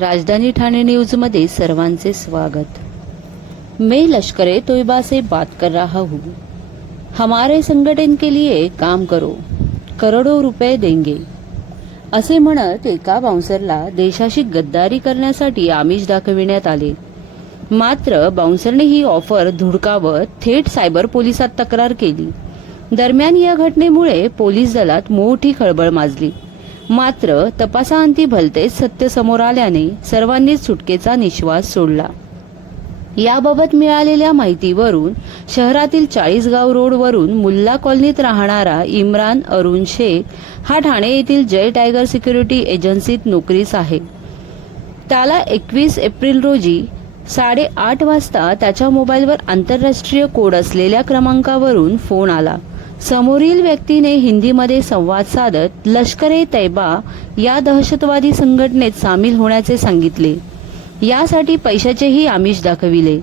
राजधानी ठाणे न्यूज़ सर्वांचे स्वागत. मैं लश्कर तोयबा से बात कर रहा हूँ. हमारे संगठन के लिए काम करो. करोडो रुपये देंगे. असे म्हणत एका बाउन्सरला देशाशी गद्दारी करण्यासाठी आमिष दाखविण्यात आले. मात्र बाउन्सरने ही ऑफर धुडकावत थेट सायबर पोलिसात तक्रार केली. दरम्यान या घटनेमुळे पोलीस दलात मोठी खळबळ माजली. मात्र तपासाअंती भलतेच सत्य समोर आल्याने सर्वांनीच सुटकेचा निश्वास सोडला. याबाबत मिळालेल्या माहितीवरून शहरातील चाळीसगाव रोडवरून मुल्ला कॉलनीत राहणारा इम्रान अरुण शेख हा ठाणे येथील जय टायगर सिक्युरिटी एजन्सीत नोकरीस आहे. त्याला एकवीस एप्रिल रोजी साडेआठ वाजता त्याच्या मोबाईलवर आंतरराष्ट्रीय कोड असलेल्या क्रमांकावरून फोन आला. समोरील व्यक्तीने हिंदीमध्ये संवाद साधत लष्कर ए तैबा या दहशतवादी संघटनेत सामील होण्याचे सांगितले. यासाठी पैशाचेही आमिष दाखविले.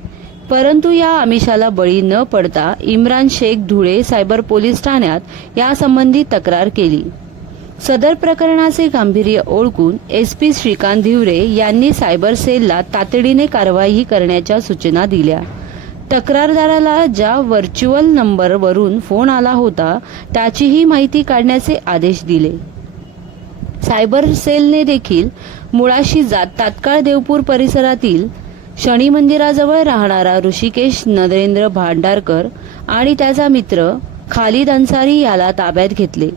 परंतु या आमिषाला बळी न पडता इम्रान शेख धुळे सायबर पोलीस ठाण्यात यासंबंधी तक्रार केली. सदर प्रकरणाचे गांभीर्य ओळखून एस पी श्रीकांत धिवरे यांनी सायबर सेलला तातडीने कारवाई करण्याच्या सूचना दिल्या. तक्रारदाराला ज्या व्हर्च्युअल नंबरवरून फोन आला होता त्याचीही माहिती काढण्याचे आदेश दिले. सायबर सेलने देखील मुळाशी जात तात्काळ देवपूर परिसरातील शनी मंदिराजवळ राहणारा ऋषिकेश नरेंद्र भांडारकर आणि त्याचा मित्र खालिद अन्सारी याला ताब्यात घेतले.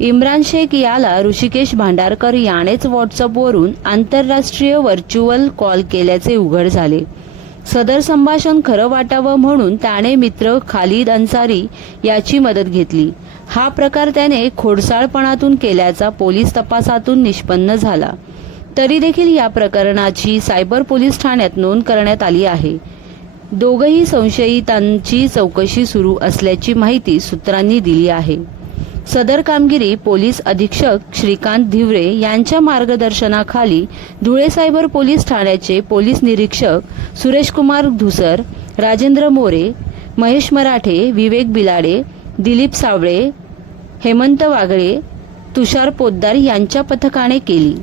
इम्रान शेख याला ऋषिकेश भांडारकर यानेच व्हॉट्सअपवरून आंतरराष्ट्रीय व्हर्च्युअल कॉल केल्याचे उघड झाले. सदर संभाषण खरं वाटावं म्हणून त्याने मित्र खालिद अन्सारी याची मदत घेतली. हा प्रकार त्याने खोडसाळपणातून केल्याचा पोलीस तपासातून निष्पन्न झाला. तरी देखील या प्रकरणाची सायबर पोलीस ठाण्यात नोंद करण्यात आली आहे. दोघही संशयितांची चौकशी सुरू असल्याची माहिती सूत्रांनी दिली आहे. सदर कामगिरी पोलीस अधीक्षक श्रीकांत धिवरे यांच्या मार्गदर्शनाखाली धुळे सायबर पोलीस ठाण्याचे पोलीस निरीक्षक सुरेशकुमार धुसर राजेंद्र मोरे महेश मराठे विवेक बिलाडे दिलीप सावळे हेमंत वागळे तुषार पोद्दार यांच्या पथकाने केली.